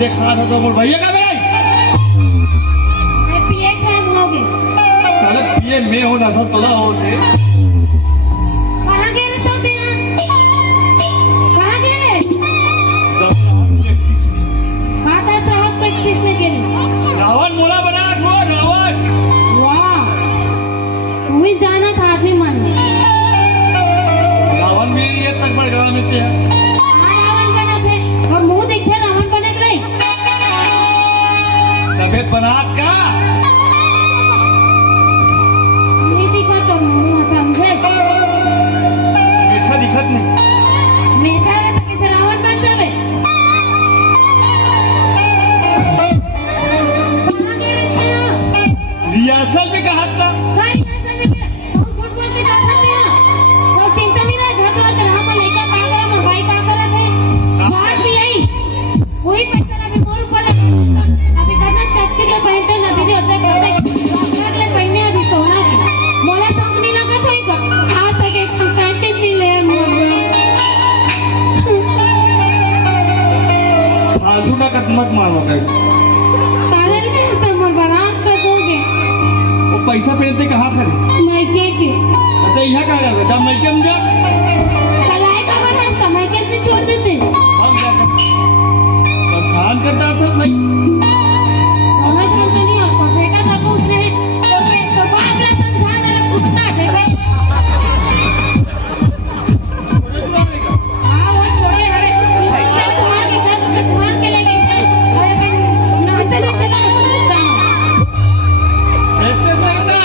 देखा था तो बोल भैया का भाई मैं पिए काम होगे साले पिए में हो ना सब पला हो से कहां गए तो बिया कहां गए बात है तो आप 25 में गए रावण मोला बना वो रावण वाह वही जाना था आदमी मन रावण में ये तक बड़ गांव में थे रावण बना थे और मुंह देखे रावण बने गए तबीयत बना का नहीं दिखा तो मुंह समझे ऐसा दिखत नहीं मेरा है तो किसे रावण बन जावे कहां गए थे रिहर्सल में कहा था भाई ऐसा नहीं है हम फुटबॉल के जाते हैं तो चिंता नहीं रहे घर वाले रावण मत मारो कहीं। पागल नहीं होता मोर बारात कर दोगे वो पैसा पहनते कहाँ खरे? मैके के अरे यहाँ क्या कर बेटा मैं क्या मुझे कलाई का बना मैके पे छोड़ देते हम क्या कर खान करता था भाई समझ में तो नहीं आता बेटा का तो उसने तो बाप ने समझा मेरा कुत्ता देखो हाँ वो छोटे हरे कुमार के साथ कुमार के लगे अरे नाचने चला ऐसे बेटा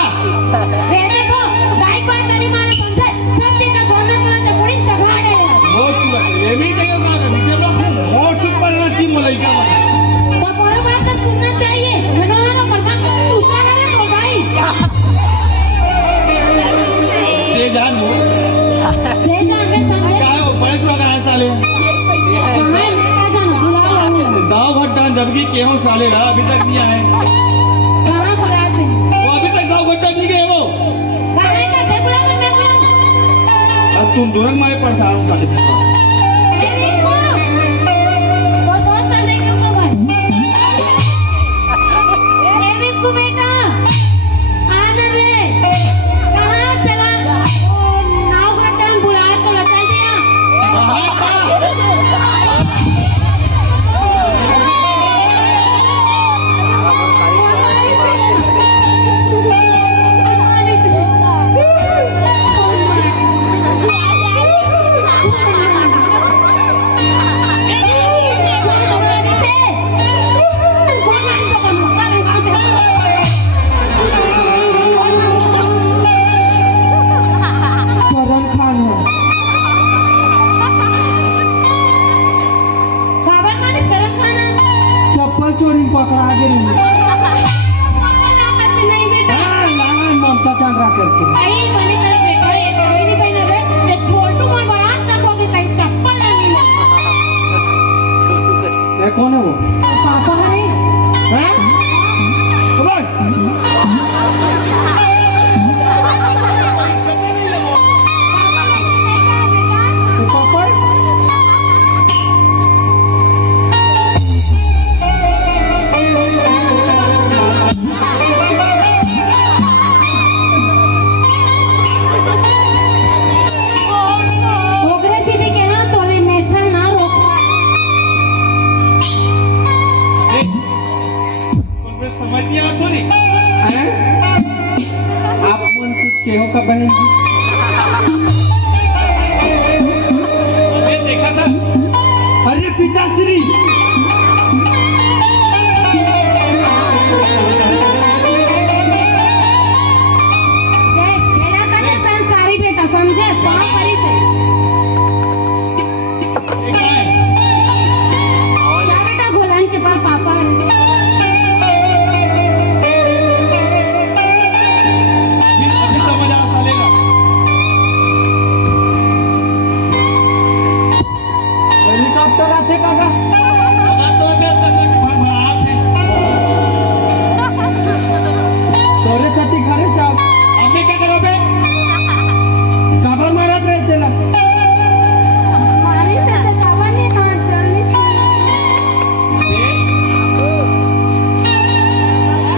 रे देखो गाय बात नहीं माने समझे सब दिन का गोना मुला से पूरी जगह है वो तू ये भी नहीं मार नीचे लोग वो चुप पर ना चीम मलाइका वाला तो बड़ा बात तो सुनना चाहिए मनोहर करना तू क्या करे तो भाई ये जान वो ले जा मैं समझे क्या है बड़े लोग आए साले मैं क्या जाना बुलाओ दाव भट्टा जबकि केहों साले रहा अभी तक नहीं आए कहां बुलाते हैं वो अभी तक दाव भट्टा नहीं गए वो कहां का दे बुला मैं बुलाऊं अब तुम दोनों मारे परेशान हो साले में मेरे वो दोस्त आने क्यों को भाई एवी को बेटा आने रे कहां चला ओ नाव घाटन बुला तो बता दिया करण खान है बाबर माने करम खाना चप्पल चोरी में पकड़ा के नहीं नहीं बेटा ममता चंद्रा करके आई बने तेरे बेटा ये कोई नहीं पहने रे ये छोटू मोर बारात ना होगी कहीं चप्पल नहीं ये कौन है वो पापा है हैं बोल तो पापा ओकरे दीदी के हां तोरे नेचर ना रोक तुमने समझ लिया छोरी आप मन कुछ केहो का बहन जी अबे देखा था अरे पिताश्री मेरा कने संस्कारी बेटा समझे पांव पड़ी से क्या बेटा भोलान के पास पापा है अभी समझ आ सालेगा हेलीकॉप्टर आते काका अगर तो अबे तक भड़भड़ाहट है तोरे साथी घरे जाओ अबे क्या करो बे काबर मारत रहे चला हमारी से कावा नहीं मान चलनी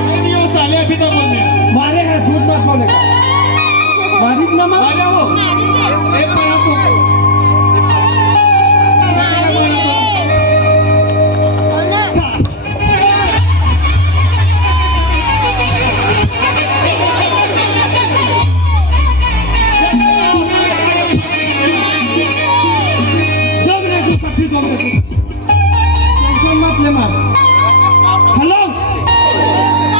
नहीं हो साले अभी तो बोल रहे मारे हैं झूठ मत बोलेगा मारिक ना मारे वो एक मिनट जब रे तू कभी दो देखो टेंशन मत ले मार हेलो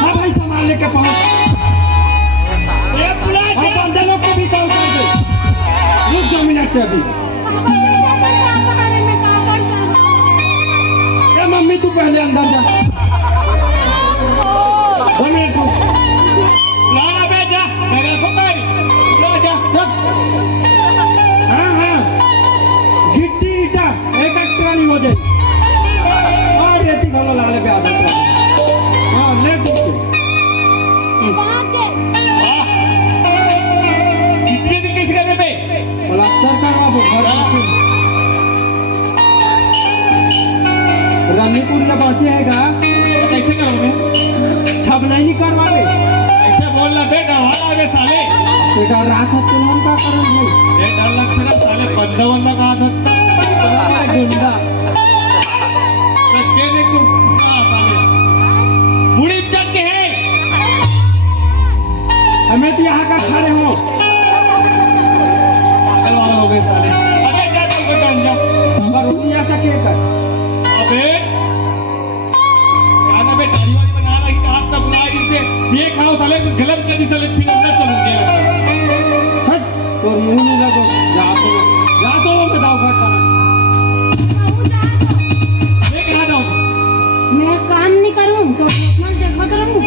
हाँ भाई सामान लेके पहुंच हाँ बंदलों को भी तो उतार दे रुक 2 मिनट से अभी ए मम्मी तू पहले अंदर जा 1 मिनट रुक लाना बे जा मेरे को भाई जा हाँ हाँ गिट्टी ईटा एक ट्राली हो जाए और रेती घोलो लाले पे आधा ट्राली हाँ ले दूसरे कितने दिन किसी का बे प्लास्टर करवा वो घर रानीपुर जब बचेगा तो कैसे करोगे? छब नहीं करवावे ऐसे बोलना बेटा आगे साले बेटा रात है तो हम का करन है ये डर लगता है साले बंदा बंदा का आदत गुंडा बच्चे ने क्यों साले मुड़ी चक के है हमें तो यहाँ का खड़े हो पागल वाला हो गए साले अबे क्या तुम बेटा अंजा हमारा रुपया का के कर अबे खाना पे साड़ी वाली बना रही तो आपका बुलाया जिनसे ये खाओ साले गलत कर दी साले फिर अंदर चलूंगे हट तो मुंह नहीं लगो जा तो मैं दाव खा मैं कहाँ जाऊँ मैं काम नहीं करूं तो अपना देखा करूं।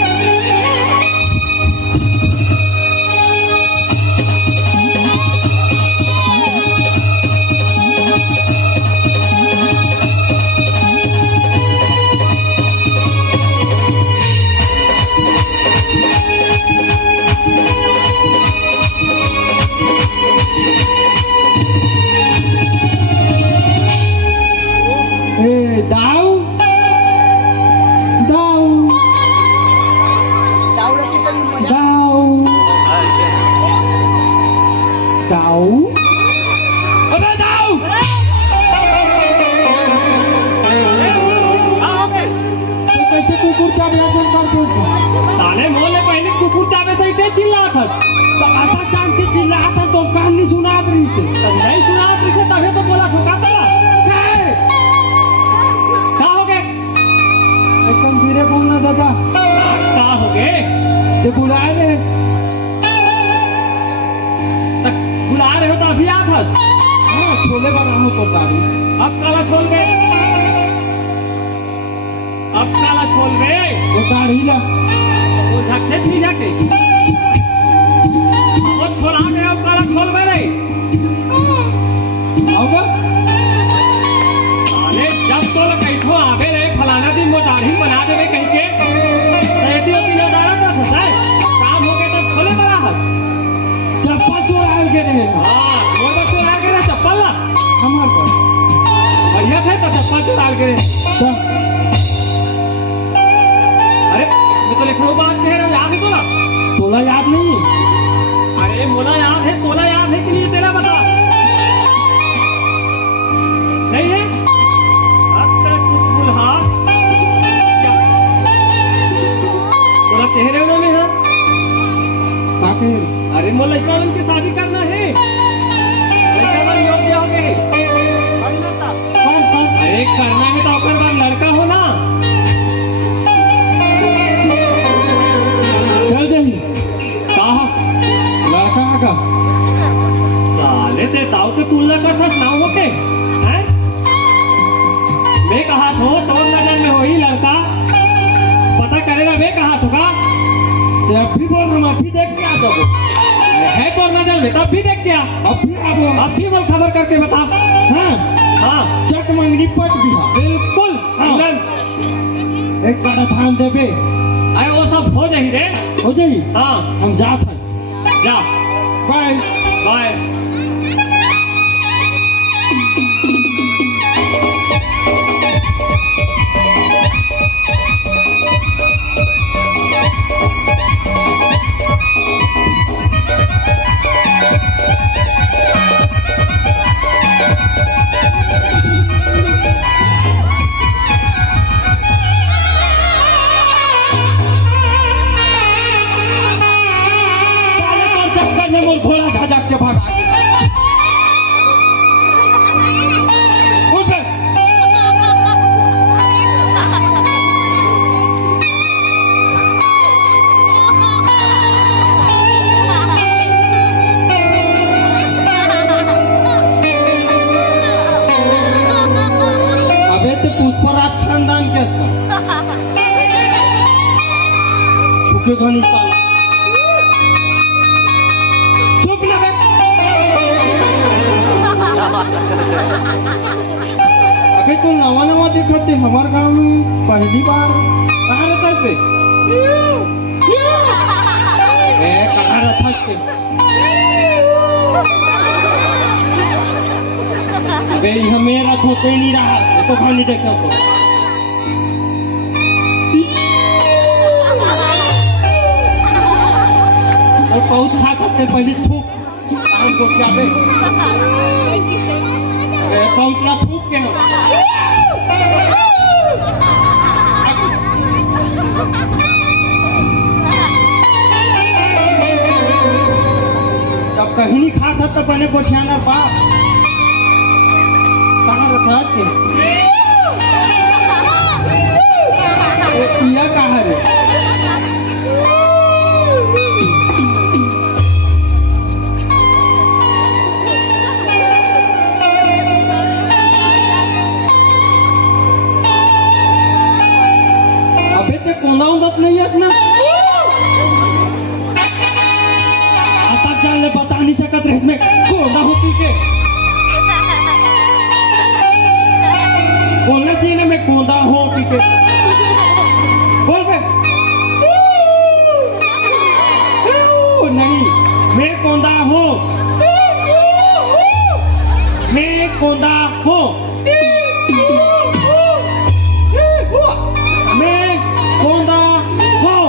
ए दाव दाव दाव दाव अबे दाऊ तो कैसे कुकुर चाबला करते साले मोले पहले कुकुर चाबे से इतने चिल्ला था तो ऐसा काम की चिल्ला था तो कहानी सुना रही से नहीं सुना आपने से तभी तो बोला ठोका था क्या हो गए एकदम धीरे बोलना दादा क्या हो गए ये बुलाए रहे तक बुला रहे हो तो अभी आप हंस हाँ छोले बनाओ तो तारी अब काला छोड़ गए अब काला छोड़ गए तो तारी ला वो झकते थी जाके वो छोड़ा गए अब काला छोड़ गए रे आओगा साले जब तो लोग कैठो आगे रे फलाना दिन वो दाढ़ी बना देवे कहीं के रहती होती नजारा का था काम हो गए तो खोले बड़ा हल चप्पल चोर आयल के रहे हाँ वो तो चुरा के ना चप्पल ना हमार पर बढ़िया थे तो चप्पल चुरा के तो अरे मैं तो लिखने बात कह रहा हूँ याद है तोला तोला याद नहीं अरे मोला याद है तोला याद है कि नहीं तेरा बता नहीं है अब तक कुछ बुलहा तोला तेरे में है काके अरे मोला लड़का की शादी करना है लड़का बन योग्य हो गए अरे करना है तो अपन बाद लड़का हो ना चल दे कहा लड़का आगा साले से ताऊ के तुलना करता ना होके हैं मैं कहा तो तोर नजर में वही लड़का पता करेगा मैं कहा तो का ते अब भी बोल रहा अभी देख के आ जाओ है तोर नजर में तब भी देख क्या अब भी आबो अब भी बोल खबर करके बता हाँ हाँ चक मंगनी पट भी बिल्कुल हाँ। तुरंत एक बार धान देबे अरे वो सब हो जाही रे हो जाई हाँ हम जात हैं जा बाय बाय साले तोर चक्कर में मोर घोड़ा झटक के भागा गया उठ अबे तो पुष्पराज खानदान के छुके घनी साला चुप ना बे अबे तो नवा नवा दिखते हमार गांव में पहली बार कहाँ रहता पे ए कहाँ रहता पे अबे यह मेरा तो कोई नहीं रहा ये तो खाली देखा तो अरे पहुंच खा के पहले थूक हमको क्या बे अरे पहुंचला थूक के ना जब कहीं नहीं खा था तो बने गोठियाना बाप कहाँ रखा के यह कहाँ रे अबे ते कोना उदत नहीं है ना आता जान ले बता नहीं सकत रे इसमें कोना होती के बोलना चाहिए ना मैं कोंदा हूँ ठीक है बोल बे नहीं मैं कोंदा हूँ मैं कोंदा हूँ मैं कोंदा हूँ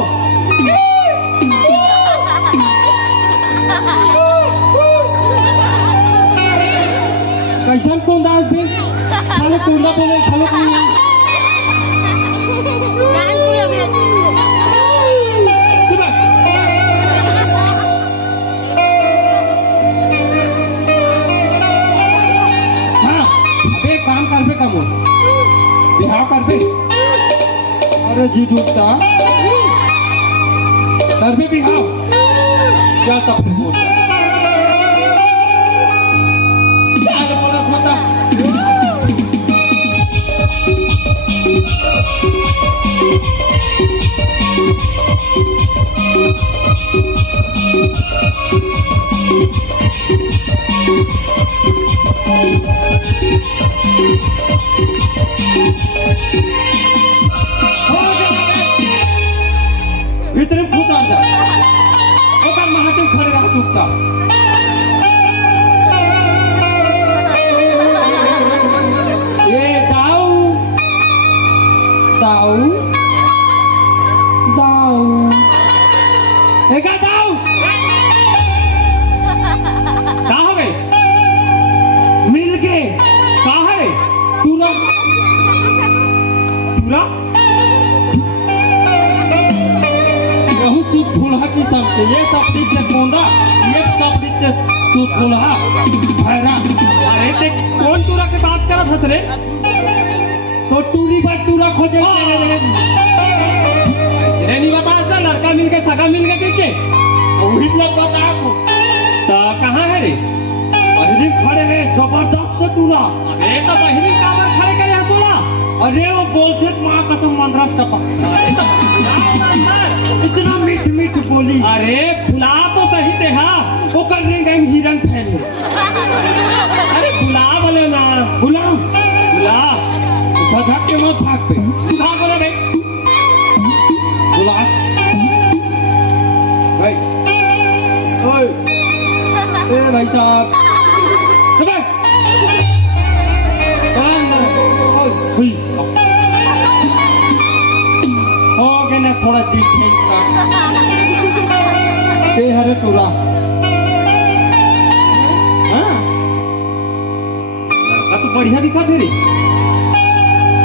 कैसन कोंदा है बे खाली कोंदा बोले खाली कोंदा हाँ बे काम कर बे कम बिहार कर बे अरे जी दूसरा कर बे बिहार क्या तकलीफ होता क्या बोला होता भीतर फूट आ जा ओकर महादेव खड़े रहा चुपचाप ये दाऊ दाऊ दाऊ एका दाऊ कहाँ हो गए मिल गए कहाँ है तूरा तूरा बहुत तू फूलहा की सबसे ये सब चीज से कोंदा ये सब चीज से तू फूलहा भैरा अरे ते कौन तूरा के बात करत हस रे तो टूरी बात टूरा खोजे रे नहीं बता सा लड़का मिल के सगा मिल के पीछे वही लोग बता को तो कहाँ है रे पहली खड़े है जबरदस्त टूरा अरे तो पहली कामर खड़े करे है तूला अरे वो बोलते माँ का तो मंदरस का इतना मीठ मीठ बोली अरे फुला तो सही थे हाँ वो कर देंगे हम हिरन फैले अरे फुला बोले ना फुला फुला धक के मत भाग पे फुला बोले भाई फुला भाई ओए ए भाई साहब चले हो गया ना थोड़ा दिल चेंज का हरे टूरा हाँ तो बढ़िया दिखा थे रे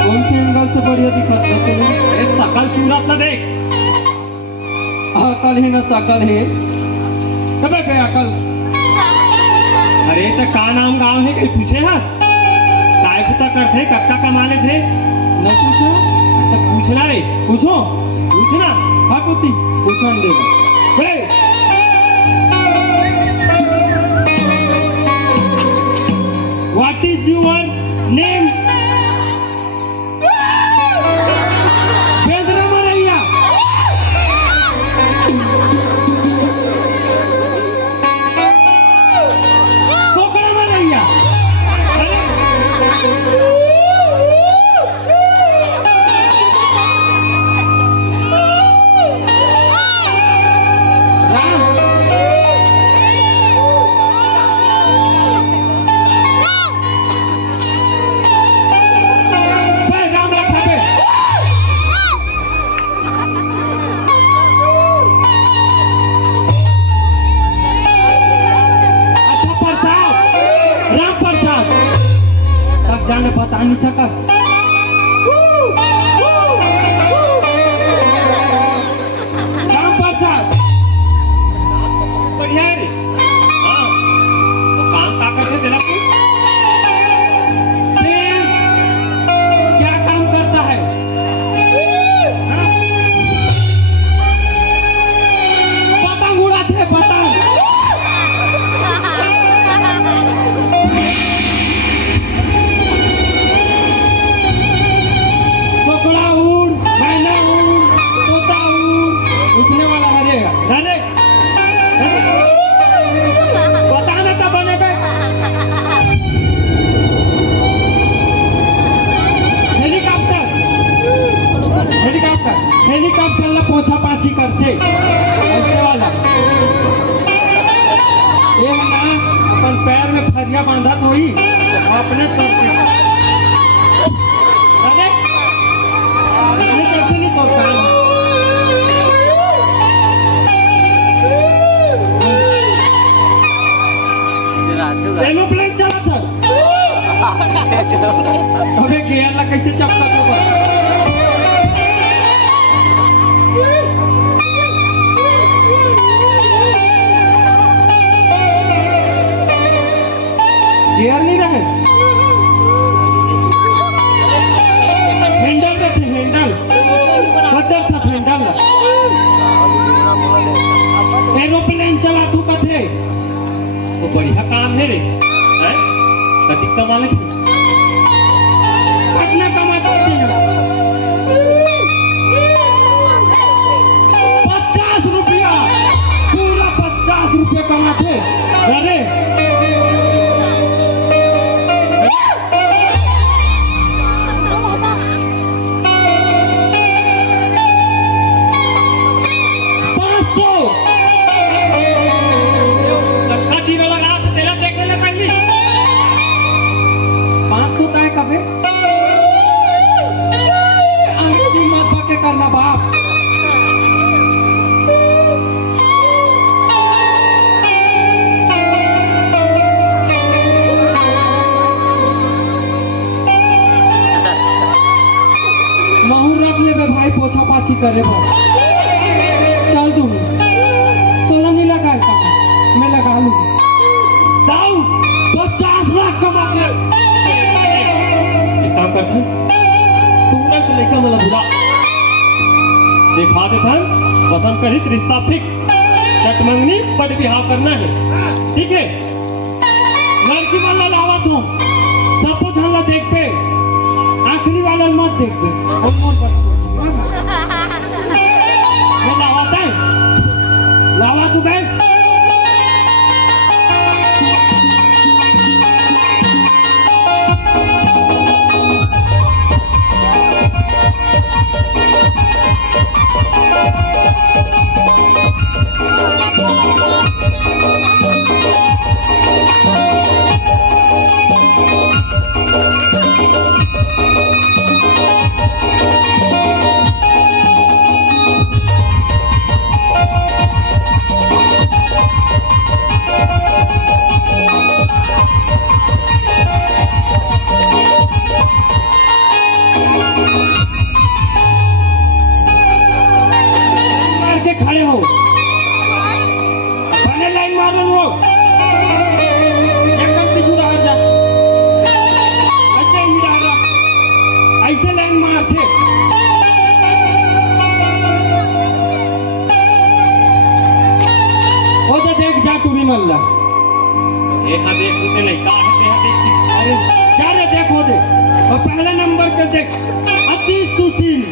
कौन से एंगल से बढ़िया दिखा था तुम्हें अरे सकल सूरत ना देख अकल है ना सकल है कब गए अकल अरे तो का नाम गाँव है कहीं पूछे हाँ काय पुता करते कक्का कमाने थे न पूछो तो पूछना रे पूछो पूछना हाँ कुत्ती पूछन दे व्हाट इज योर नेम बेदरमरैया कोकड़मरैया राम प्रसाद तब जाने बता नहीं सका। राम प्रसाद बढ़िया है रे। हाँ तो काम का करते तेरा क्या काम करता है? हाँ? पतंग उड़ाते हैं पतंग। कोकड़ा उड़, मैना उड़, तोता उड़, उठने वाला हरेगा। राधे बताना तब बनेगा। हेलीकॉप्टर हेलीकॉप्टर हेलीकॉप्टर ला पोछा पाछी करते ऐसे वाला ये है ना अपन पैर में फरिया बांधा थोड़ी अपने करते अरे नहीं करते नहीं तो काम एरोप्लेन चला था अबे गियर ला कैसे चपका दो गियर नहीं रहे हैंडल पे थे हैंडल बदल था हैंडल एरोप्लेन चला तू कथे तो बढ़िया काम है रे हैं कति कमा ले कितना कमाते हैं 50 रुपया पूरा 50 रुपया कमाते अरे करना बाप महू रख ले भाई पोछा पाछी करे चल तू तोला नहीं लगा मैं लगा लू दाऊ 50 लाख कमा के काम करते तुरंत लेकर मला बुला देखा देखा पसंद करित रिश्ता फिक्स चटमंगनी पद बिहाव करना है ठीक है लड़की वाला लावा तू सबको ध्यान देख पे आखिरी वाला मत देख पे लावा तू गए खड़े हो पहले लाइन मार लो एकदम पीछे रह जा ऐसे ही रहा ऐसे लाइन मारते वो तो देख जा तू भी मल्ला एक देख उसे नहीं का है अरे क्या रे देखो दे और पहले नंबर पे देख अति सुशील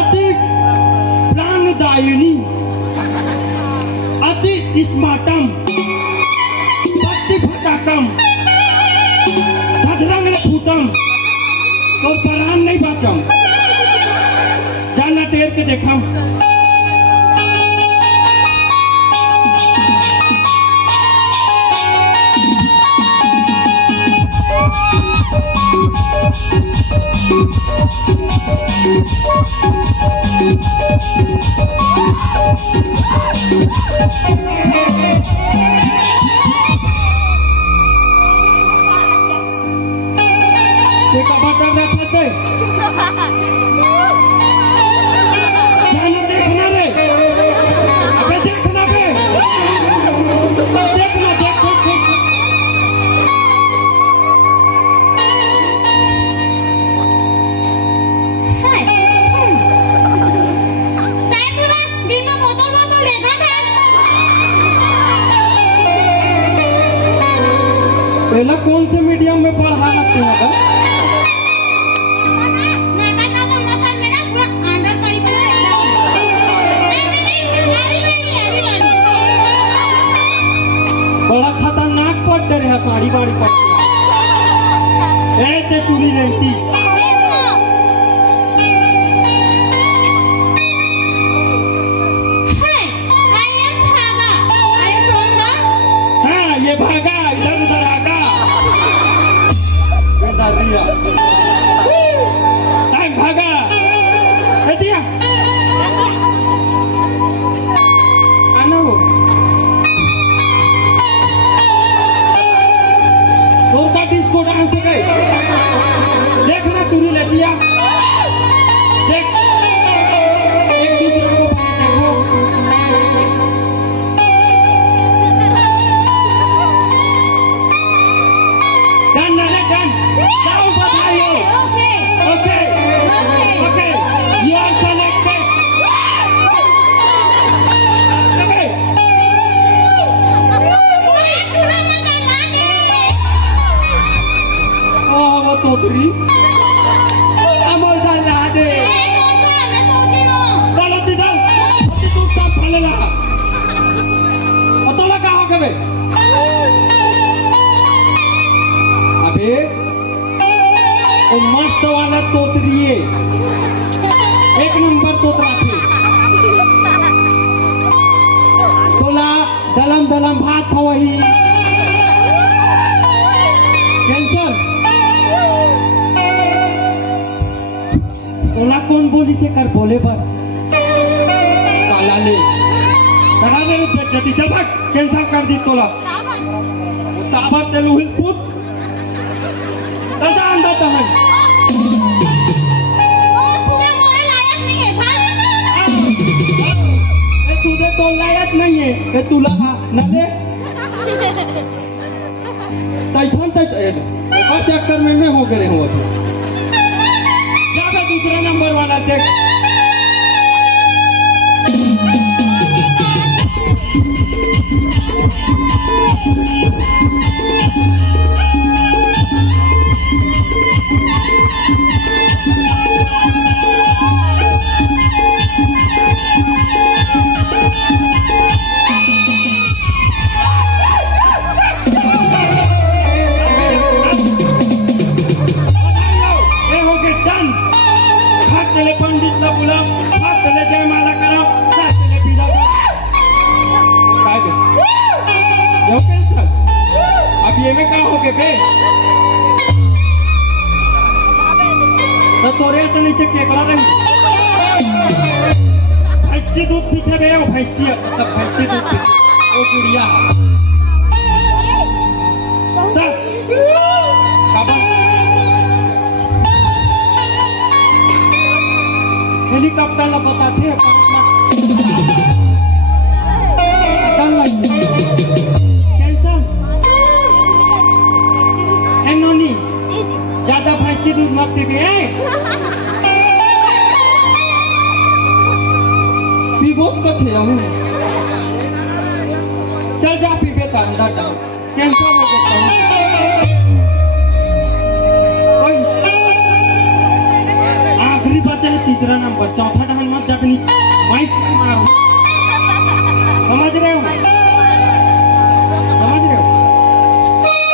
अति प्राणदायिनी अति स्मार्टम पत्ती फटाकम धधरंग फूटम तो परान नहीं बाचम जाना टेर के देखम जाना देखना रे, अबे देखना बे, देखना देख देख देख। पहला कौन से मीडियम में पढ़ा लगते हैं अगर? बड़ा खतरनाक पढ़ते रहे साड़ी बाड़ी पढ़ते ऐसे टूरी रहती। हाँ ये भागा इधर उधर आगा बेटा दिया टाइम भागा ए दिया आना वो तो का डिस्को डांस गए देखना टूरी ले दिया देख एक दूसरे को देखो डन डन डन जाओ बधाइयो okay okay you are selected okay वो तोतरी अमर डाला दे डालो दीदार अभी तू सब फले लगा अतोला कहाँ के बे अबे वो मस्त वाला तोतरी है एक नंबर तोतरा थे तोला दलम दलम भात था वही कैंसर तोला कौन बोली से कर बोले पर काला ले करा दे जति जबक कैंसर कर दी तोला ताबत ते लुहित पुत दादा अंदर तहन तुझे तो लायक नहीं है कि तू लगा न दे तैथन का चक्कर में मैं हो गए हूँ अभी जाकर दूसरा नंबर वाला देख पंडित ला बोला हाथ चले जय माला करा साथ चले पीजा काय बे यो कैंसर अब ये में का हो गए बे तो तोरे से नीचे केकड़ा रही भैंसी दूध पीछे गया वो भैंसी दूध पीछे वो गुड़िया हेलीकॉप्टर ला पता थे कैंसर है नोनी ज्यादा भैंसी दूध मत पीबे पीबो कथे हम चल जा पीबे तो अंदर जाओ कैंसर हो गया आखिरी बचे है तीसरा नंबर चौथा नंबर मत जापनी माइक मारो समझ रहे हो समझ रहे हो चल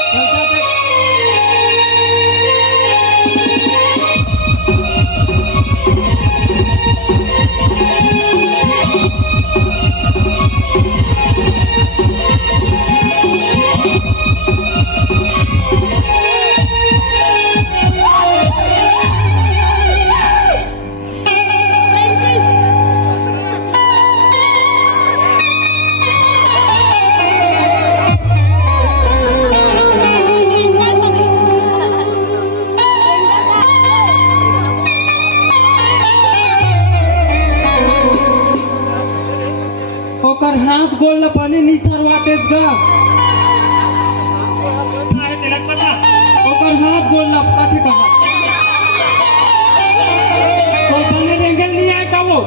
जा गोल लपका थे कहा तो बने रेंगल नहीं आए का वो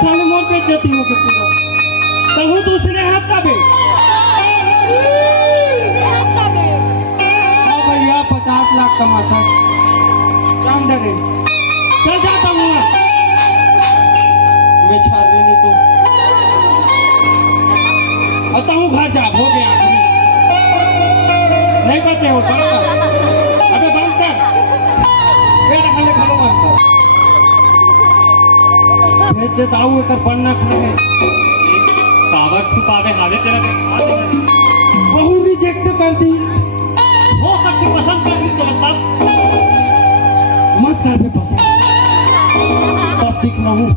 साले मोर पे देती हो के पूरा तब दूसरे हाथ का बे हाँ भैया 50 लाख कमाता है काम डरे चल जाता हूँ मैं छाड़ रही नहीं तो आता हूँ घर जा हो गया नहीं करते हो बंद कर अबे बंद कर पेड़ खाले खालो बंद कर भेज देता हूँ एक पन्ना खाने कागज छुपावे हावे तेरा बहु रिजेक्ट कर दी हो सकती पसंद कर दी तो मत कर दे पसंद तब दिख रहा हूँ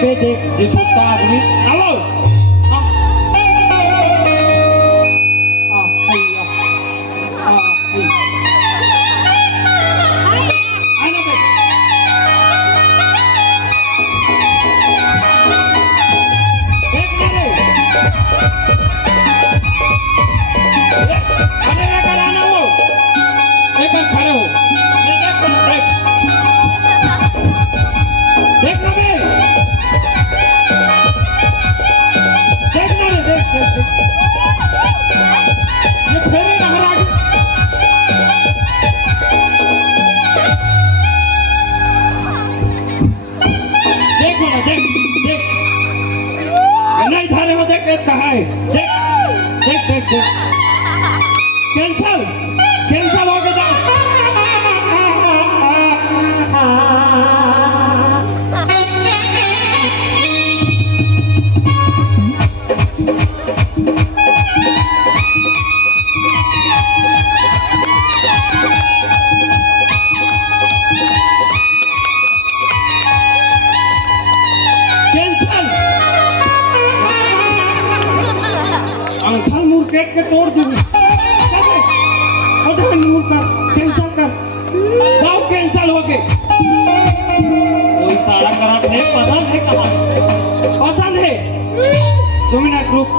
देख ये छोटा आदमी आओ कहा है देख देख देख देख कैंसल कैंसल हो गया अंकल मुर्केट के तोड़ दूंगी कैंसल कर जाओ कैंसल हो गए कोई सारा करा थे पसंद है कहाँ पसंद है 2 मिनट रुक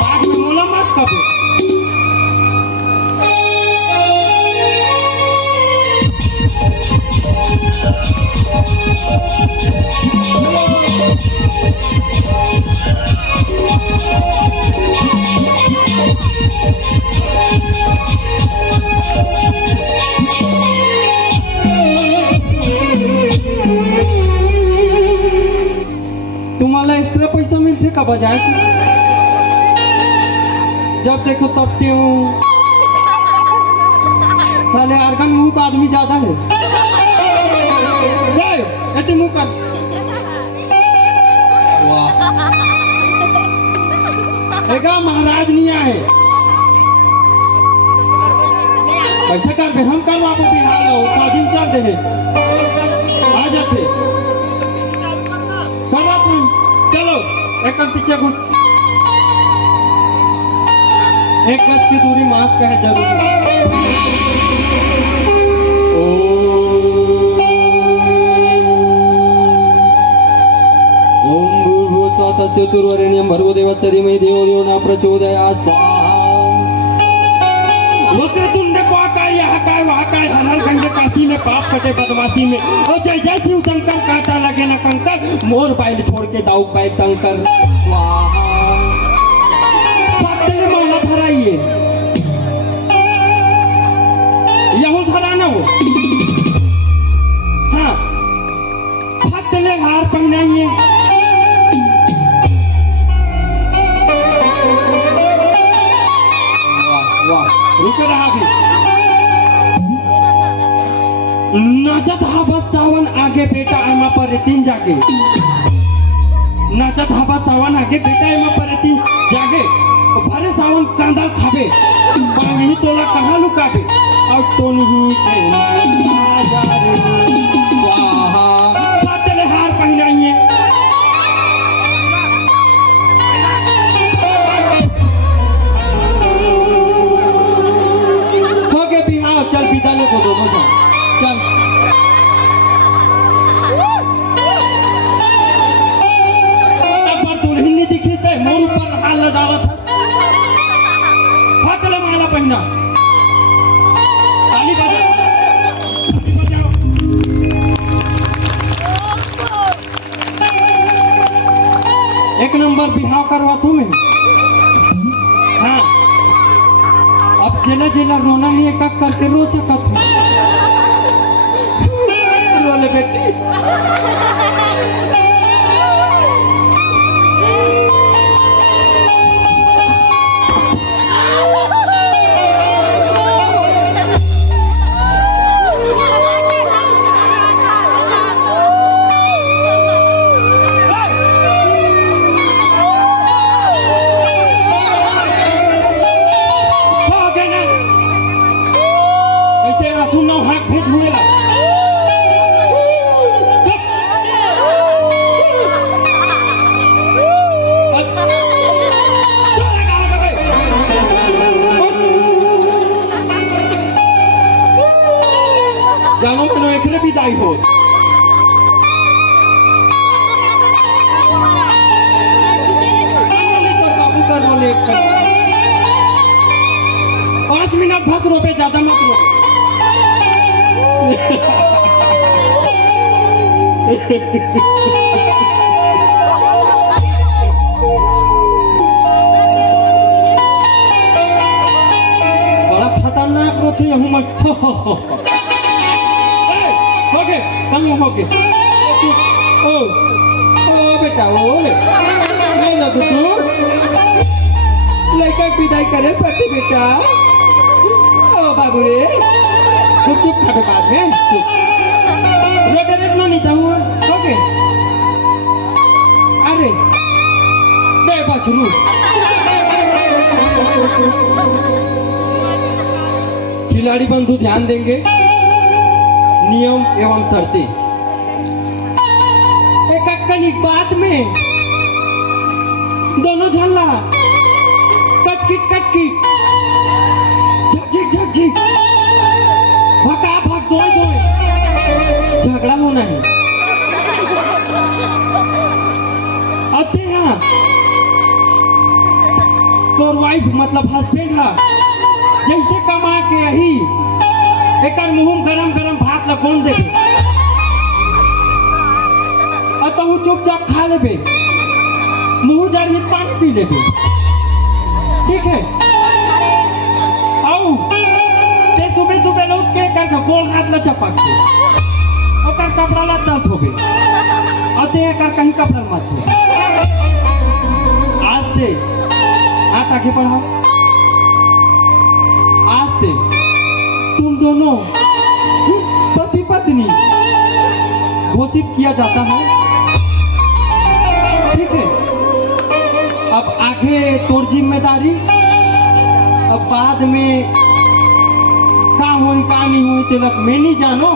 बाद में बोला मत कभी तुम्हाला एक्स्ट्रा पैसा मिलते का बजाय जब देखो तब क्यों साले आर्गन मुंह का आदमी ज्यादा है ऐसे मुंह कर वाह महाराज नहीं आए ऐसे कर बे हम कर वापस बिहार हो दिन चल दे आ जाते चलो एक पीछे घुस 1 गज की दूरी मास्क का है जरूरी ओम भूर्भुवस्सुः तत्सवितुर्वरेण्यं भर्गो देवस्य धीमहि धियो यो न प्रचोदयात् स्वाहा वक्रतुंड काय यहाँ काय वहाँ काय हलाल गंगे काशी में पाप कटे बदमाशी में और जय जय शिव शंकर काटा लगे न कंकर मोर बैल छोड़ के दाऊ बैल टंकर स्वाहा मौला भराइए यहू भरा न हो हाँ फटले हार पहनाइए बेटा एमा पर तीन जागे नाचत हवा सावन आगे बेटा एमा पर तीन जागे भरे सावन कांदा खाबे पानी तोला कहाँ लुकाबे और तो नहीं चले हार पहनाइए हो गए बिहार चल विद्यालय को दो चल दुल्हन दिखी थे मोर ऊपर हाल लदावत फटल माला पहना ताली बजाओ एक नंबर बिहाव करवा तुम्हें हाँ अब जेला जेला रोना ही एक करके रो सकत रोले बेटी जानो मनो एकरे विदाई हो बाबू कर बोले 5 मिनट बस रोपे ज्यादा मत बड़ा खतरनाक रोथे हूँ मत ओके हम ओके ओ बेटा ओ नहीं लग तू लड़का विदाई करे पति बेटा ओ बाबू रे चुप चुप खाबे बाद में रोटे नहीं जाऊँ ओके अरे बे बछरू खिलाड़ी बंधु ध्यान देंगे नियम एवं शर्तें एक बात में दोनों झल्ला कटकिट कटकिट झकझिक झकझिक भका भक दोए दोए झगड़ा होना है अच्छे हाँ तोर वाइफ मतलब हस्बैंड है जैसे कमा के यही एक मुंह गरम गरम भात ला कौन देवे अतः चुपचाप खा लेबे मुंह जड़ में पानी पी लेबे ठीक है आओ ते सुबह सुबह लोग के कर गोल हाथ ला चपक के ओकर कपड़ा ला दस होबे अते एकर कहीं कपड़ा मत हो आज से हाथ आगे बढ़ाओ आज से तुम दोनों पति पत्नी घोषित किया जाता है ठीक है अब आगे तोर जिम्मेदारी अब बाद में का हुई का नहीं हुई तिलक मैं नहीं जानो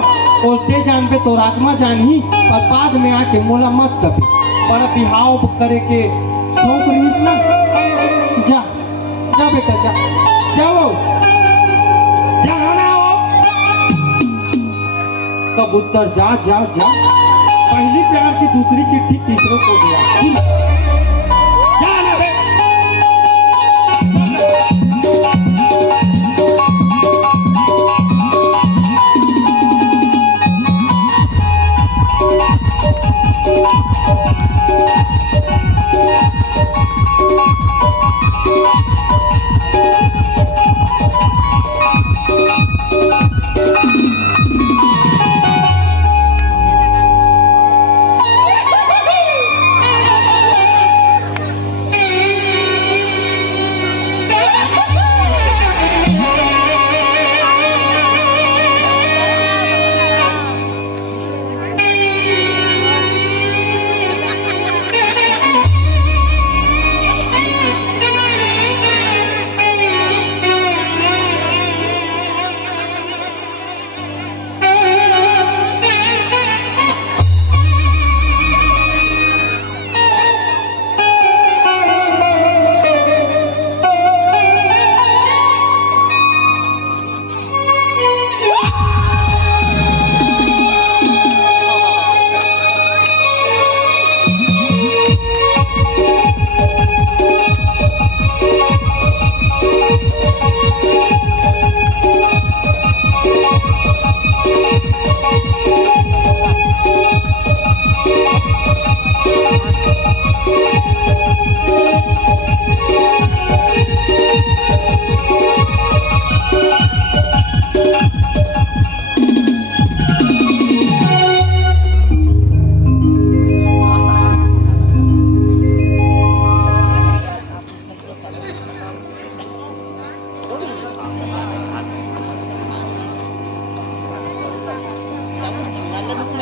और ते जान पे तो आत्मा जान ही और बाद में आके मोला मत कभी बड़ा बिहाव करे के शौक रही ना जा जा बेटा जा जाओ कबूतर जा जा जा पहली प्यार की दूसरी चिट्ठी तीसरों को दिया जा ना बे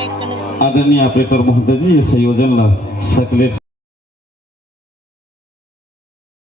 आदरणीय ऑपरेटर महोदय जी, ये संयोजन ला सकले